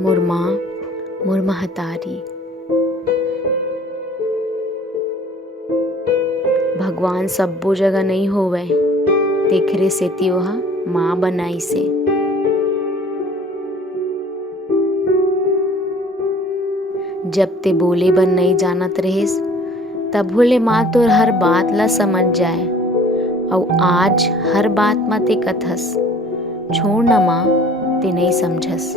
मोर माँ मोर महतारी। भगवान सब्बो जगह नहीं होवय, तेखरे सेती ओहा माँ बनाइसे। जब ते बोले बर नहीं जानत रहिस तभो ले माँ तोर हर बात ला समझ जाए, अउ आज हर बात म ते कथस छोड़ न माँ, ते नहीं समझस।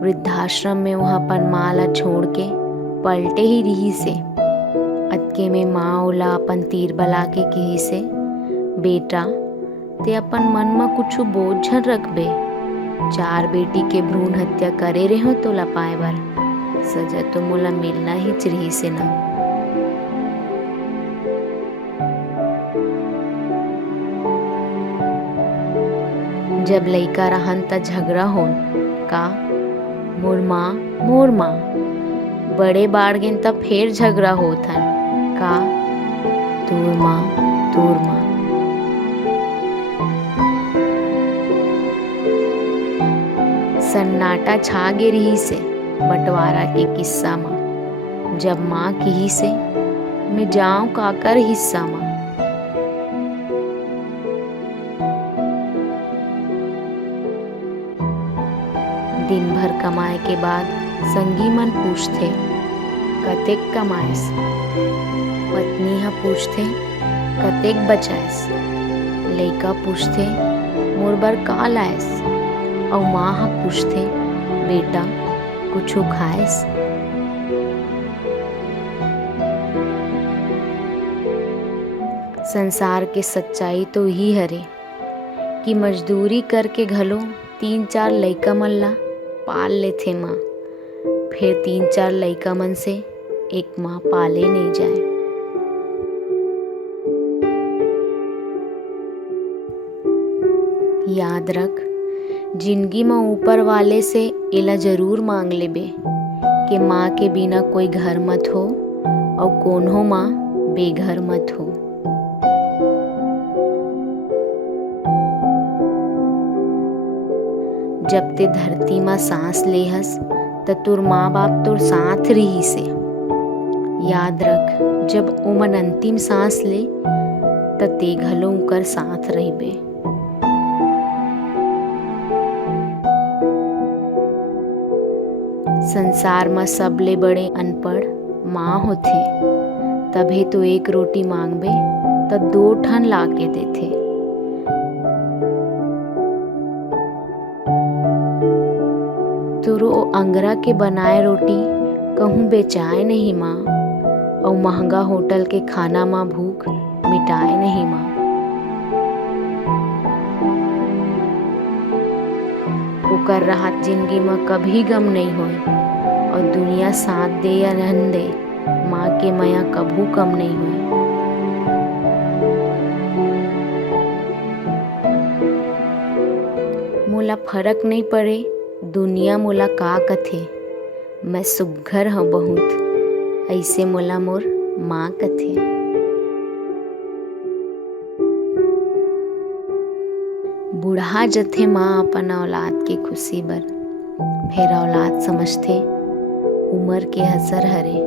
वृद्धाश्रम में वहाँ अपन माँ ला छोड़ के पलटे ही रही से। अतके में माँ ओला अपन तीर बला के कही से, बेटा ते अपन मन म कुछ बोझ झन रखबे। 4 बेटी के भ्रूण हत्या करे रेहो तोला पाए बर, सजा तो मोला मिलना ही रही से ना। जब लइका रहन त झगड़ा होन का मोर माँ, बड़े बाड़गेन तब फेर झगड़ा होत हन का तोर माँ। सन्नाटा छा गे रही से बंटवारा के किस्सा म। जब माँ कही से मैं जाऊं काकर हिस्सा म। दिन भर कमाए के बाद संगी मन पूछथे कतेक कमाएस। पत्नी ह पूछथे कतेक बचाएस। लइका पूछथे मोर बर का लाएस। अउ माँ ह पूछथे बेटा कुछु खाएस। संसार के सच्चाई तो यही हरे कि मजदूरी करके घलो 3-4 लइका मन ला पाल लेथे माँ, फिर 3-4 लइका मन से एक माँ पाले नहीं जाए। याद रख, जिंदगी में ऊपर वाले से एला जरूर मांग लेबे कि माँ के बिना कोई घर मत हो और कोन्हो माँ बेघर मत हो। जब ते धरती में सांस लेहस त तोर माँ बाप तोर साथ रही से। याद रख, जब ओमन अंतिम सांस ले त ते घलो उकर साथ रहिबे। संसार में सबले बड़े अनपढ़ माँ होथे, तभे तो एक रोटी मांगबे त 2 ठन ला के देथे। तोरो अंगरा के बनाए रोटी कहूँ बेचाए नहीं माँ, और महंगा होटल के खाना माँ भूख मिटाए नहीं माँ। ओकर राहत जिंदगी में कभी गम नहीं होए, और दुनिया साथ दे या रहन दे, माँ के माया कभू कम नहीं होए। मोला फरक नहीं पड़े दुनिया मोला का कथे, मैं सुग्घर हूँ बहुत, ऐसे मोला मोर माँ कथे। बुढ़ा जथे माँ अपन औलाद के खुशी बर, फिर औलाद समझथे उमर के असर हरे।